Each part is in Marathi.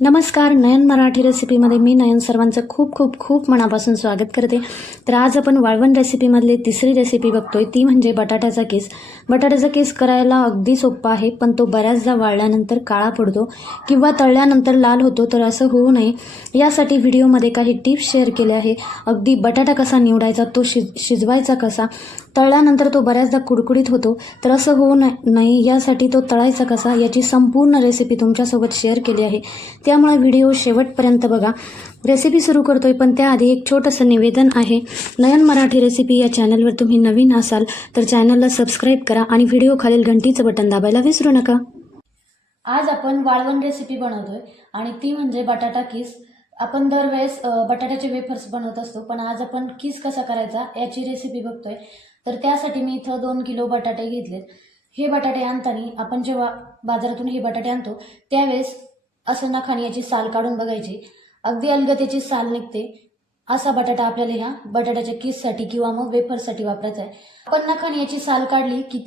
नमस्कार, नयन मराठी रेसिपीमध्ये मी नयन सर्वांचं खूप खूप खूप मनापासून स्वागत करते. तर आज आपण वाळवण रेसिपीमधली तिसरी रेसिपी बघतोय, ती म्हणजे बटाट्याचा किस. बटाट्याचा किस करायला अगदी सोपा आहे, पण तो बऱ्याचदा वाळल्यानंतर काळा पडतो किंवा तळल्यानंतर लाल होतो. तर असं होऊ नये यासाठी व्हिडिओमध्ये काही टिप्स शेअर केले आहे. अगदी बटाटा कसा निवडायचा, तो शिजवायचा कसा, तळल्यानंतर तो बऱ्याचदा कुडकुडीत होतो, तर असं होऊ नये यासाठी तो तळायचा कसा, याची संपूर्ण रेसिपी तुमच्यासोबत शेअर केली आहे. त्यामुळे व्हिडिओ शेवटपर्यंत बघा. रेसिपी सुरू करतोय, पण त्याआधी एक छोटंसं निवेदन आहे. नयन मराठी रेसिपी या चॅनलवर तुम्ही नवीन असाल तर चॅनलला सबस्क्राईब करा आणि व्हिडिओ खालील घंटीचं बटन दाबायला विसरू नका. आज आपण वाळवण रेसिपी बनवतोय आणि ती म्हणजे बटाटा किस. आपण दरवेळेस बटाट्याचे वेफर्स बनवत असतो, पण आज आपण किस कसा करायचा याची रेसिपी बघतोय. तर त्यासाठी मी इथं 2 किलो बटाटे घेतलेत. हे बटाटे आणताना आपण जेव्हा बाजारातून हे बटाटे आणतो त्यावेळेस असं नखाने याची साल काढून बघायची. अगदी अलगद साल निघते. असा बटाटा आपल्याला ह्या बटाट्याच्या किससाठी किंवा मग वेफर्ससाठी वापरायचा आहे. आपण नखाने याची साल काढली की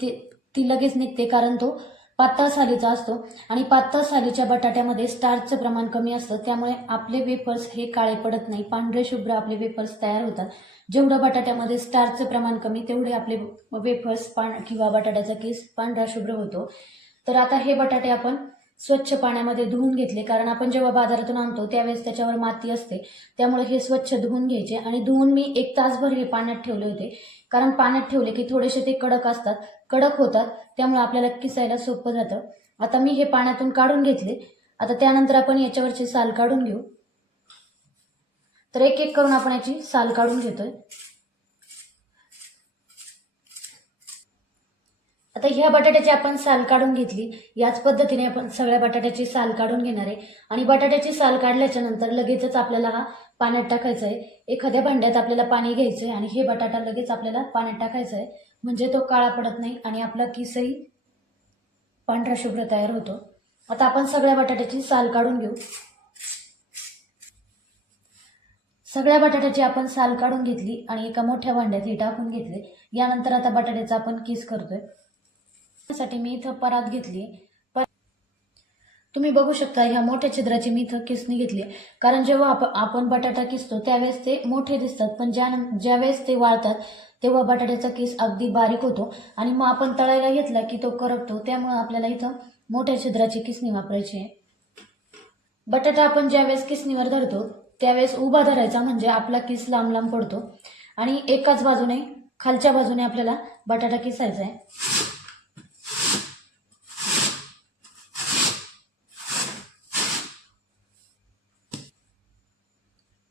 ती लगेच निघते, कारण तो पातळ सालीचा असतो आणि पातळ सालीच्या बटाट्यामध्ये स्टार्चचं प्रमाण कमी असतं. त्यामुळे आपले वेफर्स हे काळे पडत नाही, पांढरे शुभ्र आपले वेफर्स तयार होतात. जेवढं बटाट्यामध्ये स्टार्चचं प्रमाण कमी तेवढे आपले वेफर्स किंवा बटाट्याचा किस पांढरा शुभ्र होतो. तर आता हे बटाटे आपण स्वच्छ पाण्यामध्ये धुवून घेतले, कारण आपण जेव्हा बाजारातून आणतो त्यावेळेस त्याच्यावर माती असते. त्यामुळे हे स्वच्छ धुवून घ्यायचे आणि धुवून मी 1 तासभर हे पाण्यात ठेवले होते, कारण पाण्यात ठेवले की थोडेसे ते कडक होतात, त्यामुळे आपल्याला किसायला सोपं जातं. आता मी हे पाण्यातून काढून घेतले. आता त्यानंतर आपण याच्यावरची साल काढून घेऊ. तर एक एक करून आपण याची साल काढून घेतोय. आता ह्या बटाट्याची आपण साल काढून घेतली. याच पद्धतीने आपण सगळ्या बटाट्याची साल काढून घेणार आहे आणि बटाट्याची साल काढल्याच्या नंतर लगेचच आपल्याला हा पाण्यात टाकायचा आहे. एखाद्या भांड्यात आपल्याला पाणी घ्यायचं आहे आणि हे बटाटा लगेच आपल्याला पाण्यात टाकायचा आहे, म्हणजे तो काळा पडत नाही आणि आपला किसही पांढरा शुभ्र तयार होतो. आता आपण सगळ्या बटाट्याची साल काढून घेऊ. सगळ्या बटाट्याची आपण साल काढून घेतली आणि एका मोठ्या भांड्यात हे टाकून घेतले. यानंतर आता बटाट्याचा आपण किस करतोय. त्यासाठी मी इथं परात घेतली. तुम्ही बघू शकता ह्या मोठ्या छिद्राची मी इथं किसणी घेतली, कारण जेव्हा आपण बटाटा किसतो त्यावेळेस ते मोठे दिसतात, पण ज्यावेळेस ते वाळतात तेव्हा बटाट्याचा किस अगदी बारीक होतो आणि मग आपण तळायला घेतला की तो करपतो. त्यामुळे आपल्याला इथं मोठ्या छिद्राची किसणी वापरायची आहे. बटाटा आपण ज्यावेळेस किसणीवर धरतो त्यावेळेस उभा धरायचा, म्हणजे आपला किस लांब लांब पडतो आणि एकाच बाजूने खालच्या बाजूने आपल्याला बटाटा किसायचा आहे.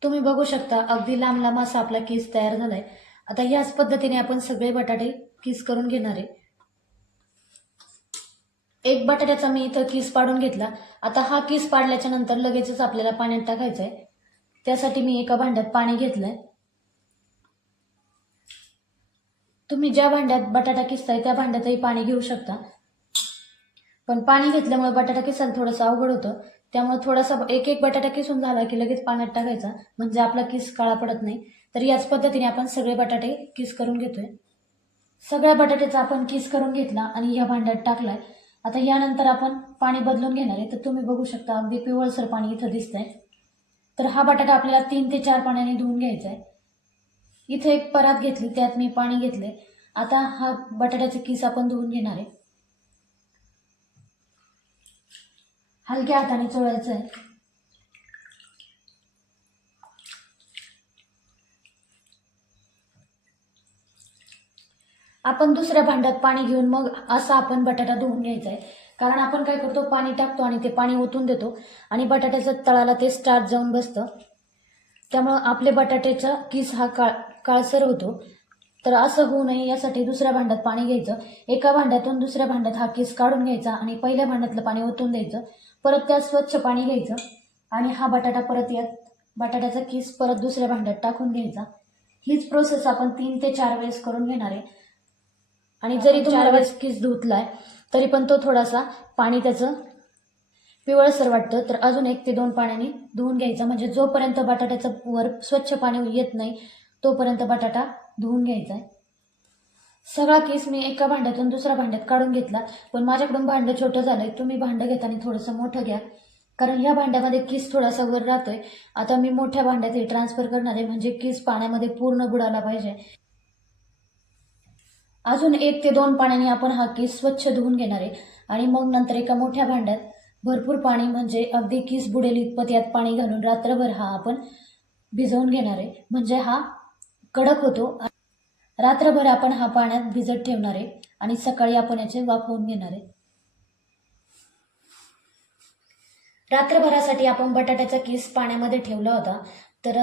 तुम्ही बघू शकता अगदी लांब लांब असा आपला किस तयार झालाय. आता याच पद्धतीने आपण सगळे बटाटे किस करून घेणार आहे. एक बटाट्याचा मी इथं किस पाडून घेतला. आता हा किस पाडल्याच्या नंतर लगेचच आपल्याला पाण्यात टाकायचा आहे. त्यासाठी मी एका भांड्यात पाणी घेतलंय. तुम्ही ज्या भांड्यात बटाटा किसताय त्या भांड्यातही पाणी घेऊ शकता, पण पाणी घेतल्यामुळे बटाटा किसायला थोडंसं अवघड होतं. त्यामुळे थोडासा एक बटाटा किसून झाला की लगेच पाण्यात टाकायचा, म्हणजे आपला किस काळा पडत नाही. तर याच पद्धतीने आपण सगळे बटाटे किस करून घेतोय. सगळ्या बटाट्याचा आपण किस करून घेतला आणि ह्या भांड्यात टाकलाय. आता यानंतर आपण पाणी बदलून घेणार आहे. तर तुम्ही बघू शकता अगदी पिवळसर पाणी इथं दिसतंय. तर हा बटाटा आपल्याला 3 ते 4 पाण्याने धुवून घ्यायचा आहे. इथे एक परात घेतली, त्यात मी पाणी घेतले. आता हा बटाट्याचे किस आपण धुवून घेणार आहे. हलक्या हाताने चोळायचं आहे. आपण दुसऱ्या भांड्यात पाणी घेऊन मग असा आपण बटाटा धुवून घ्यायचा आहे, कारण आपण काय करतो पाणी टाकतो आणि ते पाणी ओतून देतो आणि बटाट्याच्या तळाला ते स्टार्च जाऊन बसतं. त्यामुळं आपले बटाट्याचा किस हा काळसर होतो. तर असं होऊ नये यासाठी दुसऱ्या भांड्यात पाणी घ्यायचं. एका भांड्यातून दुसऱ्या भांड्यात हा किस काढून घ्यायचा आणि पहिल्या भांड्यातलं पाणी ओतून द्यायचं. परत त्यात स्वच्छ पाणी घ्यायचं आणि हा बटाटा परत यात बटाट्याचा किस परत दुसऱ्या भांड्यात टाकून घ्यायचा. हीच प्रोसेस आपण 3 ते 4 वेळेस करून घेणार आहे. आणि जरी 4 वेळेस किस धुतलाय तरी पण तो थोडासा पाणी त्याचं पिवळसर वाटतं, तर अजून 1 ते 2 पाण्याने धुवून घ्यायचा, म्हणजे जोपर्यंत बटाट्याचं वर स्वच्छ पाणी येत नाही तोपर्यंत बटाटा धुवून घ्यायचा आहे. सगळा किस मी एका भांड्यातून दुसऱ्या भांड्यात काढून घेतला, पण माझ्याकडून भांडं छोटं झालंय. तुम्ही भांडं घेताना थोडंसं मोठं घ्या, कारण ह्या भांड्यामध्ये किस थोडासा वर राहतोय. आता मी मोठ्या भांड्यात हे ट्रान्सफर करणार आहे, म्हणजे किस पाण्यामध्ये पूर्ण बुडाला पाहिजे. अजून 1 ते 2 पाण्याने आपण हा किस स्वच्छ धुवून घेणार आहे आणि मग नंतर एका मोठ्या भांड्यात भरपूर पाणी, म्हणजे अगदी किस बुडेल इतपत यात पाणी घालून रात्रभर हा आपण भिजवून घेणार आहे. म्हणजे हा कडक होतो. रात्रभर आपण हा पाण्यात भिजत ठेवणार आहे आणि सकाळी आपण याचे वाफवून घेणार आहे. रात्रभरासाठी आपण बटाट्याचा किस पाण्यामध्ये ठेवला होता. तर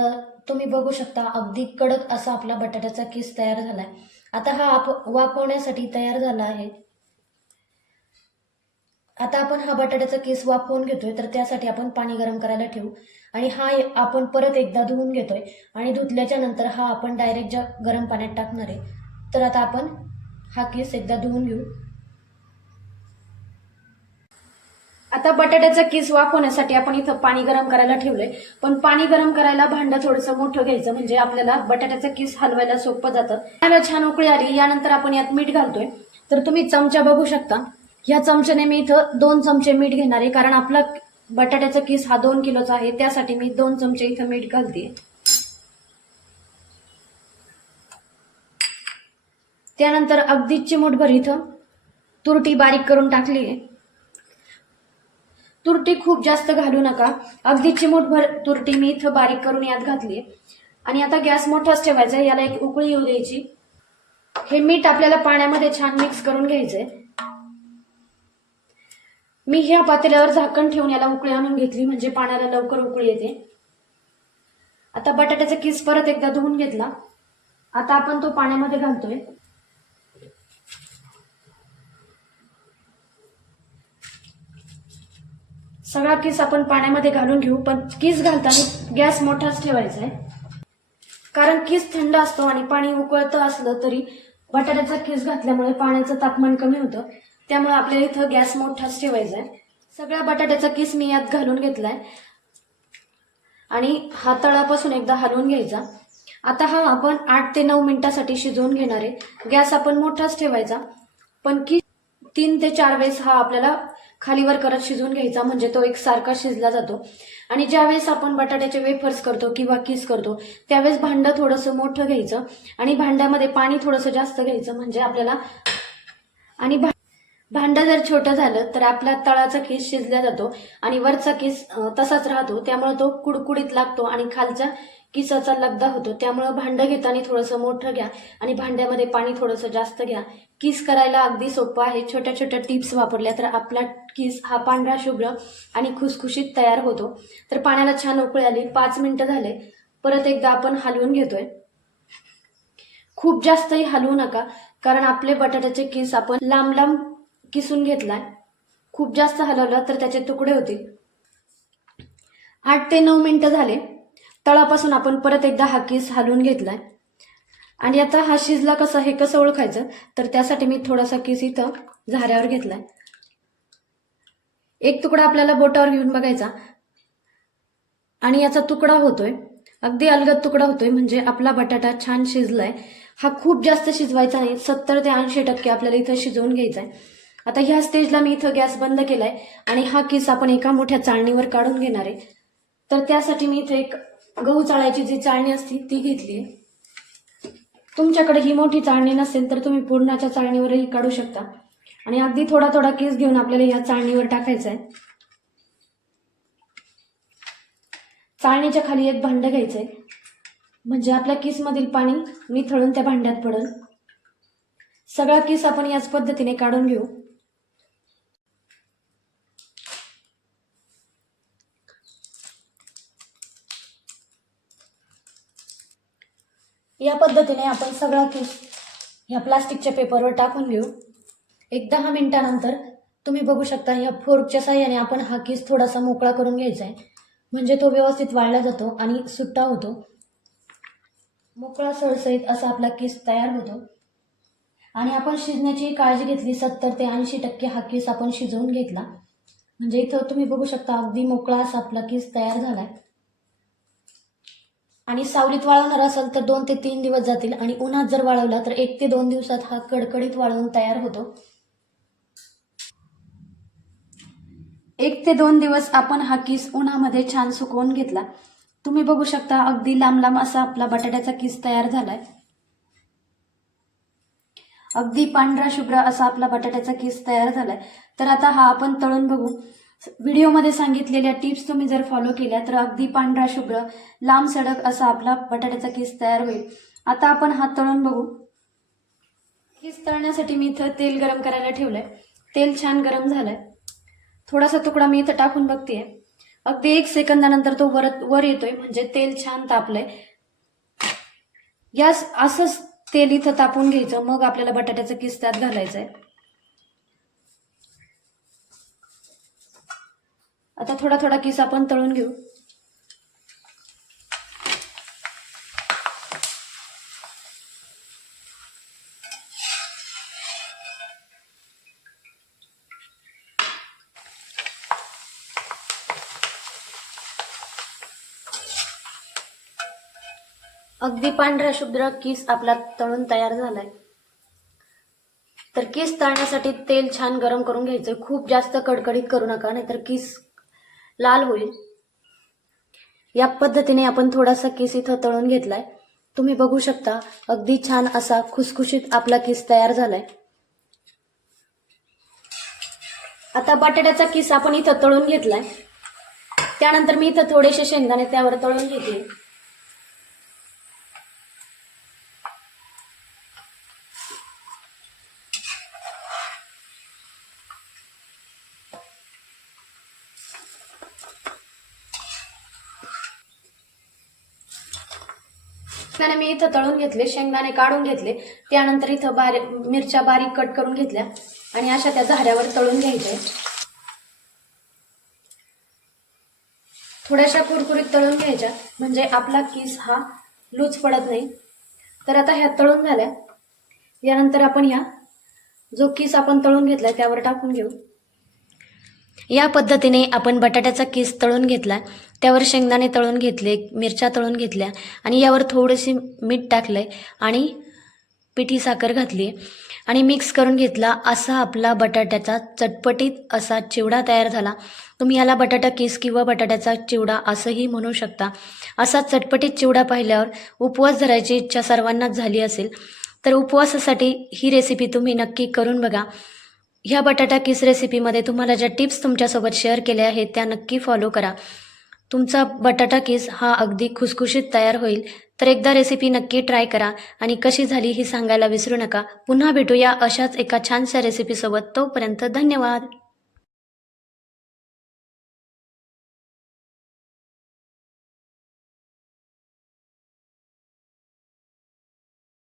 तुम्ही बघू शकता अगदी कडक असा आपला बटाट्याचा किस तयार झालाय. आता हा वाफवण्यासाठी तयार झाला आहे. आता आपण हा बटाट्याचा किस वाफवून घेतोय, तर त्यासाठी आपण पाणी गरम करायला ठेवू आणि हा आपण परत एकदा धुवून घेतोय आणि धुतल्याच्या नंतर हा आपण डायरेक्ट ज्या गरम पाण्यात टाकणार आहे. तर आता आपण हा किस एकदा धुवून घेऊ. आता बटाट्याचा किस वाफवण्यासाठी आपण इथं पाणी गरम करायला ठेवलंय, पण पाणी गरम करायला भांडं थोडंसं मोठं घ्यायचं, म्हणजे आपल्याला बटाट्याचा किस हलवायला सोपं जातं. पाण्याला छान उकळी आली, यानंतर आपण यात मीठ घालतोय. तर तुम्ही चमचा बघू शकता, ह्या चमच्याने मी इथं 2 चमचे मीठ घेणार आहे, कारण आपला बटाट्याचा किस हा 2 किलोचा आहे, त्यासाठी मी 2 चमचे इथं मीठ घालते. त्यानंतर अगदी चिमूटभर इथं तुरटी बारीक करून टाकली आहे. तुरटी खूप जास्त घालू नका, अगदी चिमूटभर तुरटी मी इथं बारीक करून यात घातली आहे. आणि आता गॅस मोठाच ठेवायचा, याला एक उकळी येऊ द्यायची. हे मीठ आपल्याला पाण्यामध्ये छान मिक्स करून घ्यायचंय. मी ह्या पातेल्यावर झाकण ठेवून याला उकळी आणून घेतली, म्हणजे पाण्याला लवकर उकळी येते. आता बटाट्याचा किस परत एकदा धुवून घेतला. आता आपण तो पाण्यामध्ये घालतोय. सगळा किस आपण पाण्यामध्ये घालून घेऊ, पण किस घालताना गॅस मोठाच ठेवायचा आहे, कारण किस थंड असतो आणि पाणी उकळतं असलं तरी बटाट्याचा किस घातल्यामुळे पाण्याचं तापमान कमी होतं. त्यामुळे आपल्याला इथं गॅस मोठाच ठेवायचा आहे. सगळ्या बटाट्याचा किस मी यात घालून घेतलाय आणि हाताळापासून एकदा हलवून घ्यायचा. आता हा आपण 8 ते 9 मिनिटासाठी शिजवून घेणार आहे. गॅस आपण मोठाच ठेवायचा, पण किस 3 ते 4 वेळेस हा आपल्याला खालीवर करत शिजवून घ्यायचा, म्हणजे तो एक सारखा शिजला जातो. आणि ज्यावेळेस आपण बटाट्याचे वेफर्स करतो किंवा किस करतो, त्यावेळेस भांडं थोडंसं मोठं घ्यायचं आणि भांड्यामध्ये पाणी थोडंसं जास्त घ्यायचं, म्हणजे आपल्याला. आणि भांडं जर छोटं झालं तर आपला तळाचा किस शिजला जातो आणि वरचा किस तसाच राहतो, त्यामुळे तो कुडकुडीत लागतो आणि खालच्या किसाचा लगदा होतो. त्यामुळं भांडं घेताना थोडंसं मोठं घ्या आणि भांड्यामध्ये पाणी थोडंसं जास्त घ्या. किस करायला अगदी सोपं आहे. छोट्या छोट्या टिप्स वापरल्या तर आपला किस हा पांढरा शुभ्र आणि खुसखुशीत तयार होतो. तर पाण्याला छान उकळी आली, 5 मिनिटं झाले. परत एकदा आपण हलवून घेतोय. खूप जास्तही हलवू नका, कारण आपले बटाट्याचे किस आपण लांब लांब किसून घेतलाय. खूप जास्त हलवलं तर त्याचे तुकडे होतील. 8 ते 9 मिनिटं झाले. तळापासून आपण परत एकदा हा किस हलवून घेतलाय आणि आता हा शिजला कसा हे कसं ओळखायचं, तर त्यासाठी मी थोडासा किस इथं झाऱ्यावर घेतलाय. एक तुकडा आपल्याला बोटावर घेऊन बघायचा आणि याचा तुकडा होतोय, अगदी अलगद तुकडा होतोय, म्हणजे आपला बटाटा छान शिजलाय. हा खूप जास्त शिजवायचा नाही, 70 ते 80% आपल्याला इथं शिजवून घ्यायचा आहे. आता ह्या स्टेजला मी इथं गॅस बंद केलाय आणि हा किस आपण एका मोठ्या चाळणीवर काढून घेणार आहे. तर त्यासाठी मी इथे एक गहू चाळायची जी चाळणी असते ती घेतली आहे. तुमच्याकडे ही मोठी चाळणी नसेल तर तुम्ही पूर्णाच्या चाळणीवरही काढू शकता. आणि अगदी थोडा थोडा किस घेऊन आपल्याला या चाळणीवर टाकायचा आहे. चाळणीच्या खाली एक भांडं घ्यायचंय, म्हणजे आपल्या किसमधील पाणी निथळून त्या भांड्यात पडेल. सगळा किस आपण याच पद्धतीने काढून घेऊ. या पद्धतीने आपण सगळा किस ह्या प्लास्टिकच्या पेपरवर टाकून घेऊ. एक 10 मिनिटानंतर तुम्ही बघू शकता, ह्या फोर्कच्या साह्याने आपण हा किस थोडासा मोकळा करून घ्यायचा आहे, म्हणजे तो व्यवस्थित वाळला जातो आणि सुट्टा होतो. मोकळा सळसळीत असा आपला किस तयार होतो. आणि आपण शिजण्याची काळजी घेतली. 70 ते 80% हा किस आपण शिजवून घेतला, म्हणजे इथं तुम्ही बघू शकता अगदी मोकळा असा आपला किस तयार झालाय. आणि सावलीत वाळवणार असेल तर 2 ते 3 दिवस जातील आणि उन्हात जर वाळवला तर 1 ते 2 दिवसात हा कडकडीत वाळवून तयार होतो. 1 ते 2 दिवस आपण हा किस उन्हामध्ये छान सुकवून घेतला. तुम्ही बघू शकता अगदी लांब लांब असा आपला बटाट्याचा किस तयार झालाय. अगदी पांढरा शुभ्र असा आपला बटाट्याचा किस तयार झालाय. तर आता हा आपण तळून बघू. व्हिडिओमध्ये सांगितलेल्या टिप्स तुम्ही जर फॉलो केल्या तर अगदी पांढरा शुभ्र लांब सडक असा आपला बटाट्याचा किस तयार होईल. आता आपण हा तळून बघू. किस तळण्यासाठी मी इथं तेल गरम करायला ठेवलंय. तेल छान गरम झालंय. थोडासा तुकडा मी इथं टाकून बघतेय. अगदी 1 सेकंदानंतर तो वर येतोय, म्हणजे तेल छान तापलंय. यास असंच तेल इथं तापून घ्यायचं, मग आपल्याला बटाट्याचं किस त्यात घालायचंय. आता थोडा थोडा किस आपण तळून घेऊ. अगदी पांढरा शुभ्र किस आपला तळून तयार झालाय. तर किस तळण्यासाठी तेल छान गरम करून घ्यायचं. खूप जास्त कडकडीत करू नका, नाहीतर किस लाल होईल. या पद्धतीने आपण थोडासा किस इथं तळून घेतलाय. तुम्ही बघू शकता अगदी छान असा खुसखुशीत आपला किस तयार झालाय. आता बटाट्याचा किस आपण इथं तळून घेतलाय. त्यानंतर मी इथं थोडेसे शेंगदाणे त्यावर तळून घेतले. शेंगदाणे मी इथं तळून घेतले, शेंगदाणे काढून घेतले. त्यानंतर इथं मिरच्या बारीक कट करून घेतल्या आणि अशा त्या झाऱ्यावर तळून घ्यायच्या. थोड्याशा कुरकुरीत तळून घ्यायच्या, म्हणजे आपला किस हा लूज पडत नाही. तर आता ह्या तळून झाल्या. यानंतर आपण ह्या जो किस आपण तळून घेतलाय त्यावर टाकून घेऊ. या पद्धतीने आपण बटाट्याचा किस तळून घेतला. त्यावर शेंगदाणे तळून घेतले, मिरच्या तळून घेतल्या आणि यावर थोडेसे मीठ टाकलंय आणि पिठी साखर घातली आणि मिक्स करून घेतला. असा आपला बटाट्याचा चटपटीत असा चिवडा तयार झाला. तुम्ही याला बटाटा किस किंवा बटाट्याचा चिवडा असंही म्हणू शकता. असा चटपटीत चिवडा पाहिल्यावर उपवास धरायची इच्छा सर्वांनाच झाली असेल. तर उपवासासाठी ही रेसिपी तुम्ही नक्की करून बघा. ह्या बटाटा किस रेसिपीमध्ये तुम्हाला ज्या टिप्स तुमच्यासोबत शेअर केल्या आहेत त्या नक्की फॉलो करा. तुमचा बटाटा किस हा अगदी खुसखुशीत तयार होईल. तर एकदा रेसिपी नक्की ट्राय करा आणि कशी झाली ही सांगायला विसरू नका. पुन्हा भेटूया अशाच एका छानशा रेसिपीसोबत. तोपर्यंत धन्यवाद.